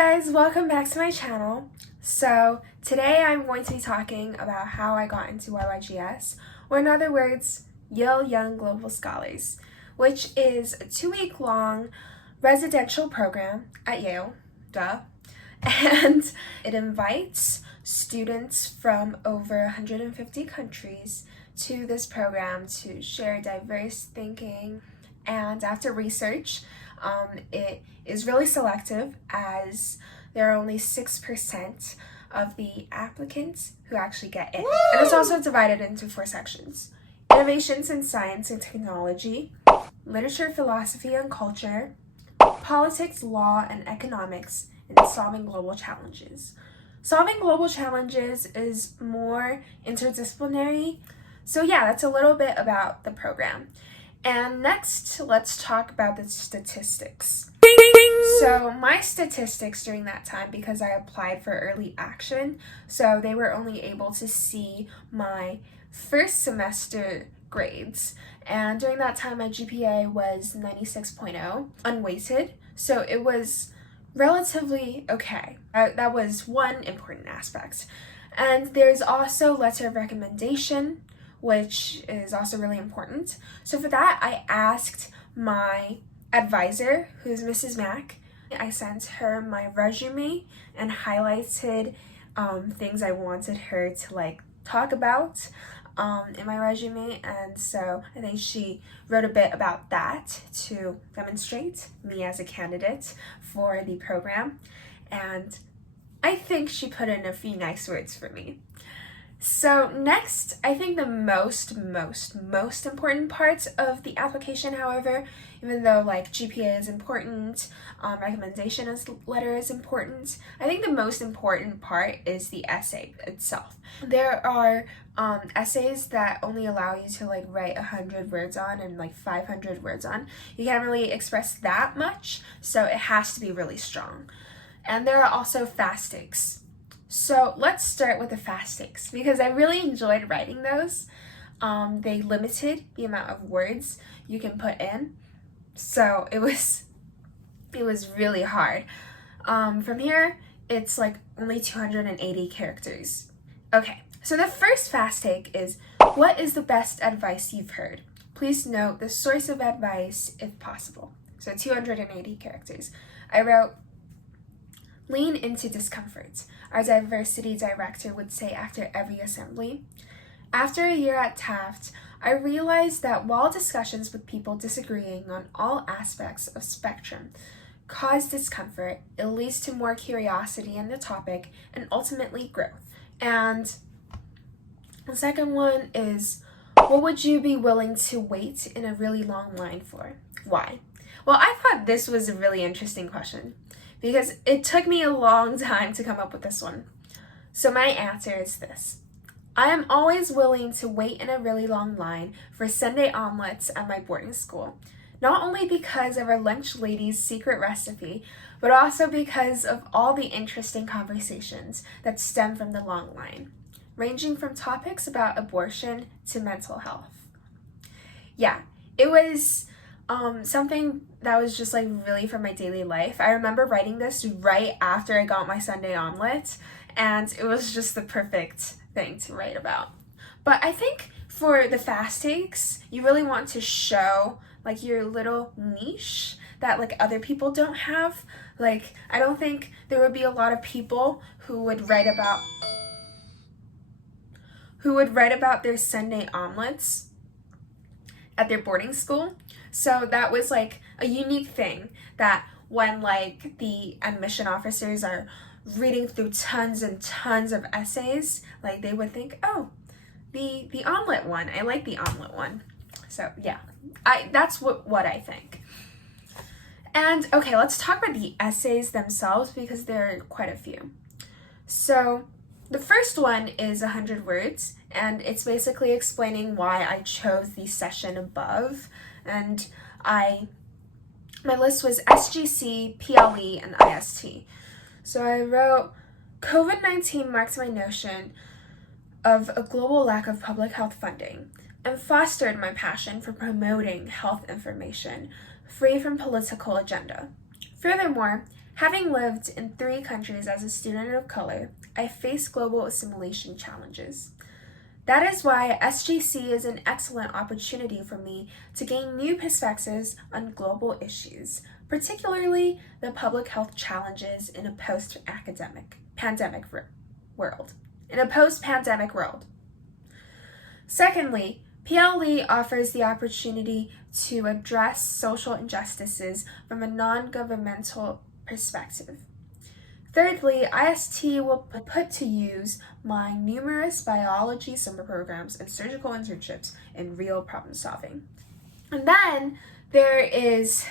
guys, welcome back to my channel. So today I'm going to be talking about how I got into YYGS, or in other words, Yale Young Global Scholars, which is a 2-week-long residential program at Yale, and it invites students from over 150 countries to this program to share diverse thinking. And after research, it is really selective, as there are only 6% of the applicants who actually get in. And it's also divided into 4 sections: innovations in science and technology, literature, philosophy and culture, politics, law, and economics, and solving global challenges. Solving global challenges is more interdisciplinary. So yeah, that's a little bit about the program. And next, let's talk about the statistics. So my statistics during that time, because I applied for early action, so they were only able to see my first semester grades. And during that time, my GPA was 96.0, unweighted, so it was relatively okay. That was one important aspect. And there's also letter of recommendation, which is also really important. So for that, I asked my advisor, who's Mrs. Mack. I sent her my resume and highlighted things I wanted her to talk about in my resume, and so I think she wrote a bit about that to demonstrate me as a candidate for the program, and I think she put in a few nice words for me. So next, I think the most important part of the application, however, even though GPA is important, recommendation letter is important, I think the most important part is the essay itself. There are essays that only allow you to write 100 words on and 500 words on. You can't really express that much, so it has to be really strong. And there are also FASTICs. So let's start with the FASTICs, because I really enjoyed writing those. They limited the amount of words you can put in, so it was really hard. From here, it's only 280 characters. Okay, so the first FASTIC is, what is the best advice you've heard? Please note the source of advice if possible. So 280 characters. I wrote, lean into discomfort, our diversity director would say after every assembly. After a year at Taft, I realized that while discussions with people disagreeing on all aspects of spectrum cause discomfort, it leads to more curiosity in the topic and ultimately growth. And the second one is, what would you be willing to wait in a really long line for? Why? Well, I thought this was a really interesting question, because it took me a long time to come up with this one. So my answer is this: I am always willing to wait in a really long line for Sunday omelets at my boarding school, not only because of our lunch lady's secret recipe, but also because of all the interesting conversations that stem from the long line, ranging from topics about abortion to mental health. Yeah, it was something that was just really from my daily life. I remember writing this right after I got my Sunday omelet, and it was just the perfect thing to write about. But I think for the FASTICs, you really want to show your little niche that other people don't have. I don't think there would be a lot of people who would write about their Sunday omelets at their boarding school. So that was a unique thing, that when the admission officers are reading through tons and tons of essays, they would think, oh, the omelet one, I like the omelet one. So yeah, that's what I think. And okay, let's talk about the essays themselves, because there are quite a few. So the first one is 100 words, and it's basically explaining why I chose the session above. And my list was SGC, PLE, and IST. So I wrote, COVID-19 marked my notion of a global lack of public health funding and fostered my passion for promoting health information free from political agenda. Furthermore, Having lived in 3 countries as a student of color, I face global assimilation challenges. That is why SGC is an excellent opportunity for me to gain new perspectives on global issues, particularly the public health challenges in a post-pandemic world. Secondly, PLE offers the opportunity to address social injustices from a non-governmental perspective. Thirdly, IST will put to use my numerous biology summer programs and surgical internships in real problem solving. And then there is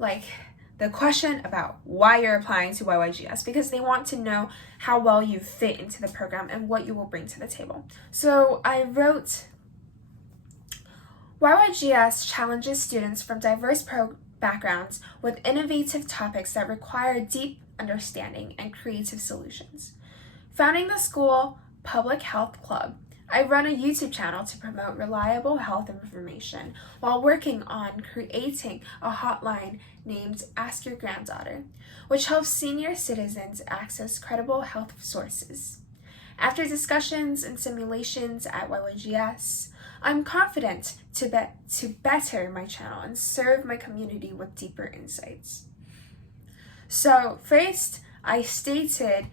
the question about why you're applying to YYGS, because they want to know how well you fit into the program and what you will bring to the table. So I wrote, YYGS challenges students from diverse backgrounds with innovative topics that require deep understanding and creative solutions. Founding the school Public Health Club, I run a YouTube channel to promote reliable health information while working on creating a hotline named Ask Your Granddaughter, which helps senior citizens access credible health sources. After discussions and simulations at YYGS, I'm confident to better my channel and serve my community with deeper insights. So first, I stated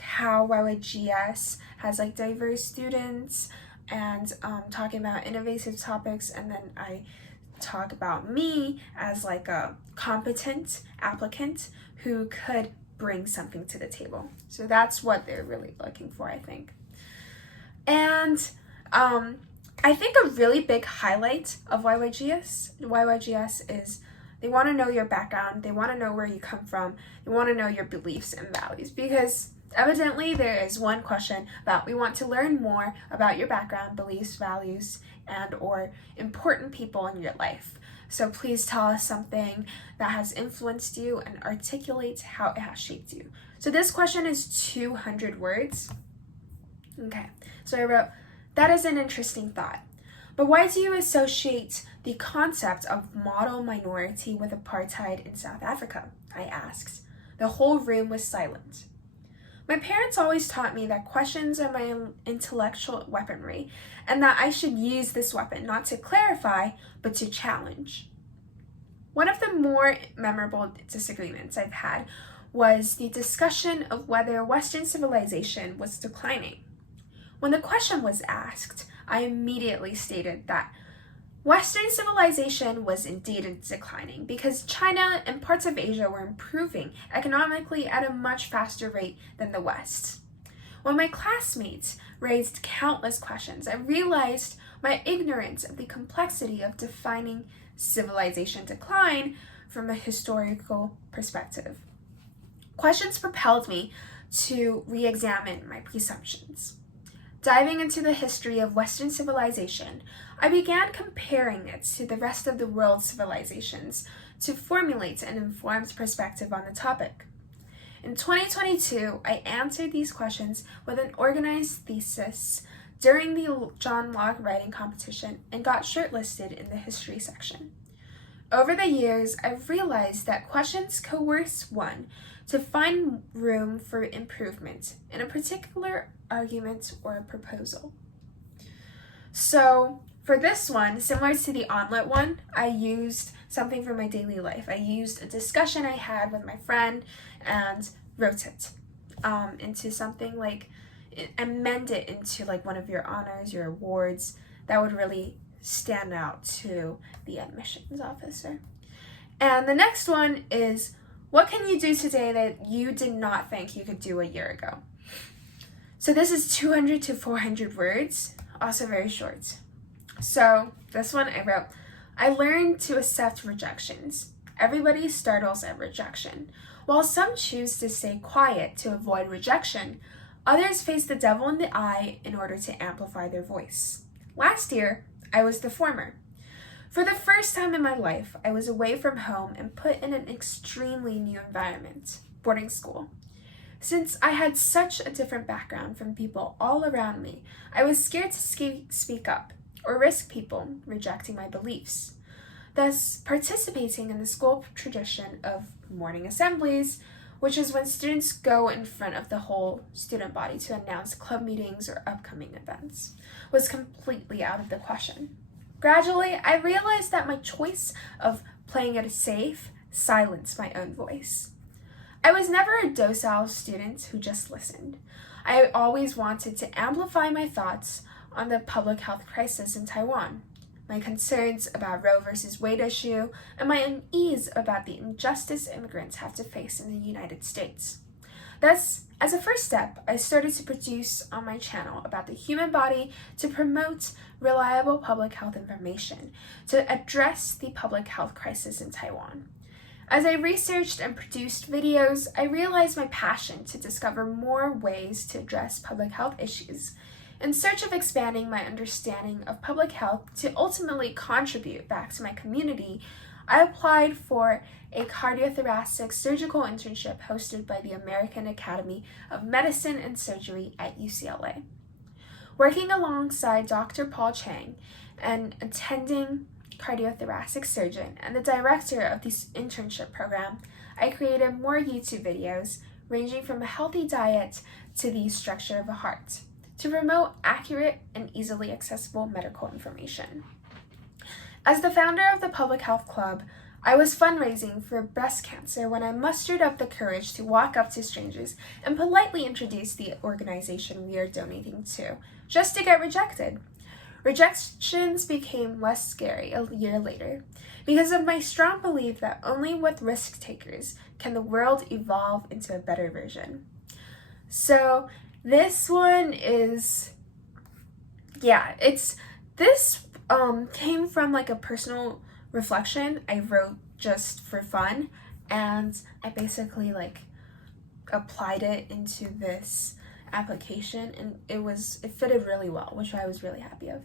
how YYGS has diverse students and talking about innovative topics, and then I talk about me as a competent applicant who could bring something to the table. So that's what they're really looking for, I think. And I think a really big highlight of YYGS is they want to know your background, they want to know where you come from, they want to know your beliefs and values, because evidently there is one question about we want to learn more about your background, beliefs, values, and or important people in your life. So please tell us something that has influenced you and articulate how it has shaped you. So this question is 200 words. Okay, so I wrote, that is an interesting thought. But why do you associate the concept of model minority with apartheid in South Africa? I asked. The whole room was silent. My parents always taught me that questions are my intellectual weaponry, and that I should use this weapon not to clarify, but to challenge. One of the more memorable disagreements I've had was the discussion of whether Western civilization was declining. When the question was asked, I immediately stated that Western civilization was indeed declining because China and parts of Asia were improving economically at a much faster rate than the West. When my classmates raised countless questions, I realized my ignorance of the complexity of defining civilization decline from a historical perspective. Questions propelled me to re-examine my presumptions. Diving into the history of Western civilization, I began comparing it to the rest of the world's civilizations to formulate an informed perspective on the topic. In 2022, I answered these questions with an organized thesis during the John Locke writing competition and got shortlisted in the history section. Over the years, I've realized that questions coerce one to find room for improvement in a particular argument or a proposal. So for this one, similar to the omelet one, I used something from my daily life. I used a discussion I had with my friend and wrote it into something amend it into one of your honors, your awards that would really stand out to the admissions officer. And the next one is, what can you do today that you did not think you could do a year ago? So this is 200 to 400 words, also very short. So this one I wrote, I learned to accept rejections. Everybody startles at rejection. While some choose to stay quiet to avoid rejection, others face the devil in the eye in order to amplify their voice. Last year, I was the former. For the first time in my life, I was away from home and put in an extremely new environment, boarding school. Since I had such a different background from people all around me, I was scared to speak up or risk people rejecting my beliefs. Thus, participating in the school tradition of morning assemblies, which is when students go in front of the whole student body to announce club meetings or upcoming events, was completely out of the question. Gradually, I realized that my choice of playing it safe silenced my own voice. I was never a docile student who just listened. I always wanted to amplify my thoughts on the public health crisis in Taiwan, my concerns about Roe versus Wade issue, and my unease about the injustice immigrants have to face in the United States. Thus, as a first step, I started to produce on my channel about the human body to promote reliable public health information to address the public health crisis in Taiwan. As I researched and produced videos, I realized my passion to discover more ways to address public health issues. In search of expanding my understanding of public health to ultimately contribute back to my community, I applied for a cardiothoracic surgical internship hosted by the American Academy of Medicine and Surgery at UCLA. Working alongside Dr. Paul Chang, an attending cardiothoracic surgeon and the director of this internship program, I created more YouTube videos ranging from a healthy diet to the structure of a heart to promote accurate and easily accessible medical information. As the founder of the Public Health Club, I was fundraising for breast cancer when I mustered up the courage to walk up to strangers and politely introduce the organization we are donating to, just to get rejected. Rejections became less scary a year later because of my strong belief that only with risk takers can the world evolve into a better version. So this one is, came from like a personal reflection I wrote just for fun, and I basically like applied it into this application, and it fitted really well, which I was really happy of.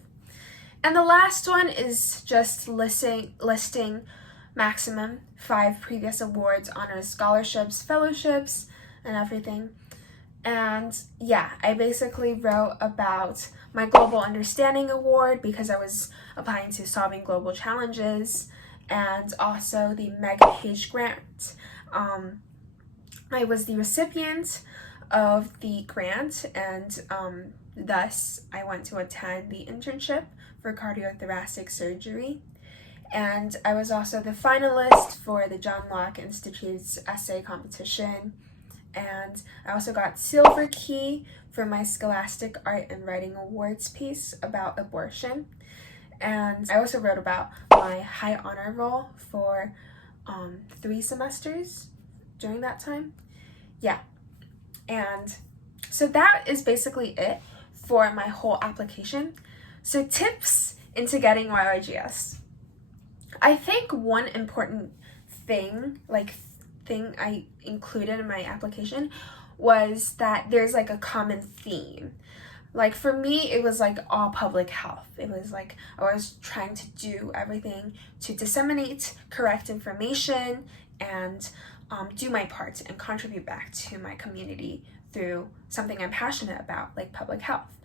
And the last one is just listing maximum 5 previous awards, honors, scholarships, fellowships, and everything. And yeah, I basically wrote about my Global Understanding Award because I was applying to solving global challenges, and also the Mega Page Grant. I was the recipient of the grant, and thus I went to attend the internship for cardiothoracic surgery. And I was also the finalist for the John Locke Institute's essay competition. And I also got Silver Key for my Scholastic Art and Writing Awards piece about abortion. And I also wrote about my high honor roll for 3 semesters during that time. Yeah. And so that is basically it for my whole application. So tips into getting YYGS. I think one important thing I included in my application was that there's like a common theme. Like for me, it was like all public health. It was like I was trying to do everything to disseminate correct information and do my part and contribute back to my community through something I'm passionate about, like public health.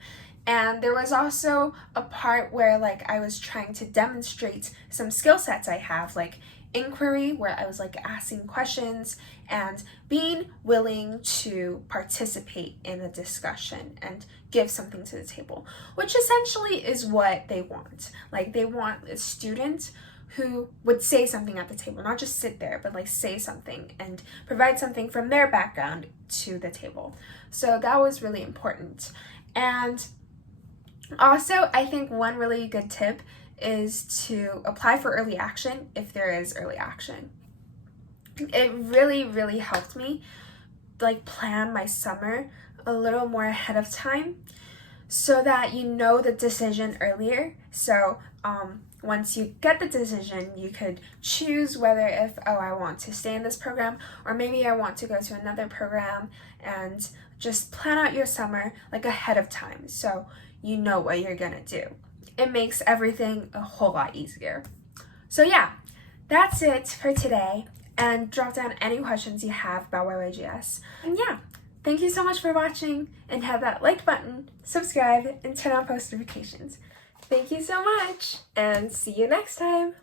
And there was also a part where like I was trying to demonstrate some skill sets I have, like inquiry, where I was like asking questions and being willing to participate in a discussion and give something to the table, which essentially is what they want. Like they want a student who would say something at the table, not just sit there, but like say something and provide something from their background to the table. So that was really important. And also, I think one really good tip is to apply for early action if there is early action. It really, really helped me like plan my summer a little more ahead of time so that you know the decision earlier. So once you get the decision, you could choose whether if, I want to stay in this program, or maybe I want to go to another program, and just plan out your summer like ahead of time so you know what you're gonna do. It makes everything a whole lot easier. So yeah, that's it for today, and drop down any questions you have about YYGS. And yeah, thank you so much for watching, and hit that like button, subscribe, and turn on post notifications. Thank you so much, and see you next time.